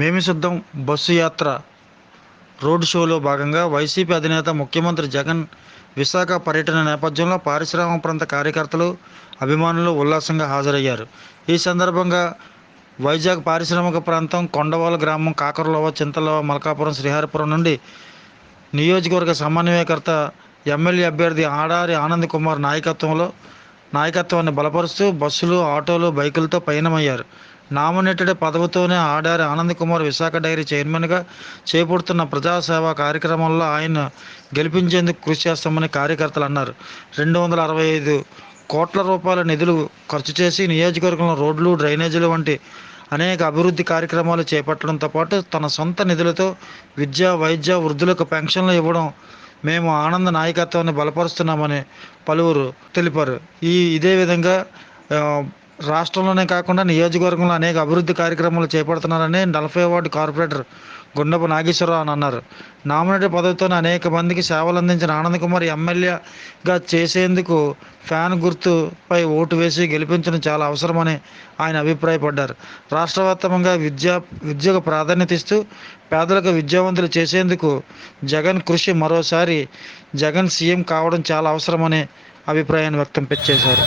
మేమి సిద్ధం బస్సు యాత్ర రోడ్ షోలో భాగంగా వైసీపీ అధినేత ముఖ్యమంత్రి జగన్ విశాఖ పర్యటన నేపథ్యంలో పారిశ్రామిక ప్రాంత కార్యకర్తలు, అభిమానులు ఉల్లాసంగా హాజరయ్యారు. ఈ సందర్భంగా వైజాగ్ పారిశ్రామిక ప్రాంతం కొండవాల గ్రామం, కాకరలోవ, చింతలోవ, మలకాపురం, శ్రీహరిపురం నుండి నియోజకవర్గ సమన్వయకర్త ఎమ్మెల్యే అభ్యర్థి ఆడారి ఆనంద్ కుమార్ నాయకత్వాన్ని బలపరుస్తూ బస్సులు, ఆటోలు, బైకులతో పయనమయ్యారు. నామినేటెడ్ పదవితోనే ఆడారి ఆనంద్ కుమార్ విశాఖ డైరీ చైర్మన్గా చేపడుతున్న ప్రజాసేవా కార్యక్రమంలో ఆయన గెలిపించేందుకు కృషి చేస్తామని కార్యకర్తలు అన్నారు. 265 కోట్ల రూపాయల నిధులు ఖర్చు చేసి నియోజకవర్గంలో రోడ్లు, డ్రైనేజీలు వంటి అనేక అభివృద్ధి కార్యక్రమాలు చేపట్టడంతో పాటు తన సొంత నిధులతో విద్య, వైద్య, వృద్ధులకు పెన్షన్లు ఇవ్వడం మేము ఆనంద్ నాయకత్వాన్ని బలపరుస్తున్నామని పలువురు తెలిపారు. ఇదే విధంగా రాష్ట్రంలోనే కాకుండా నియోజకవర్గంలో అనేక అభివృద్ధి కార్యక్రమాలు చేపడుతున్నారని 40వ వార్డు కార్పొరేటర్ గుండపు నాగేశ్వరరావు అని అన్నారు. నామినేటెడ్ పదవితోనే అనేక మందికి సేవలు అందించిన ఆనంద్ కుమార్ ఎమ్మెల్యేగా చేసేందుకు ఫ్యాన్ గుర్తుపై ఓటు వేసి గెలిపించడం చాలా అవసరమని ఆయన అభిప్రాయపడ్డారు. రాష్ట్ర వ్యాప్తంగా విద్యకు ప్రాధాన్యత ఇస్తూ పేదలకు విద్యావంతులు చేసేందుకు జగన్ కృషి, మరోసారి జగన్ సీఎం కావడం చాలా అవసరమని అభిప్రాయాన్ని వ్యక్తం చేశారు.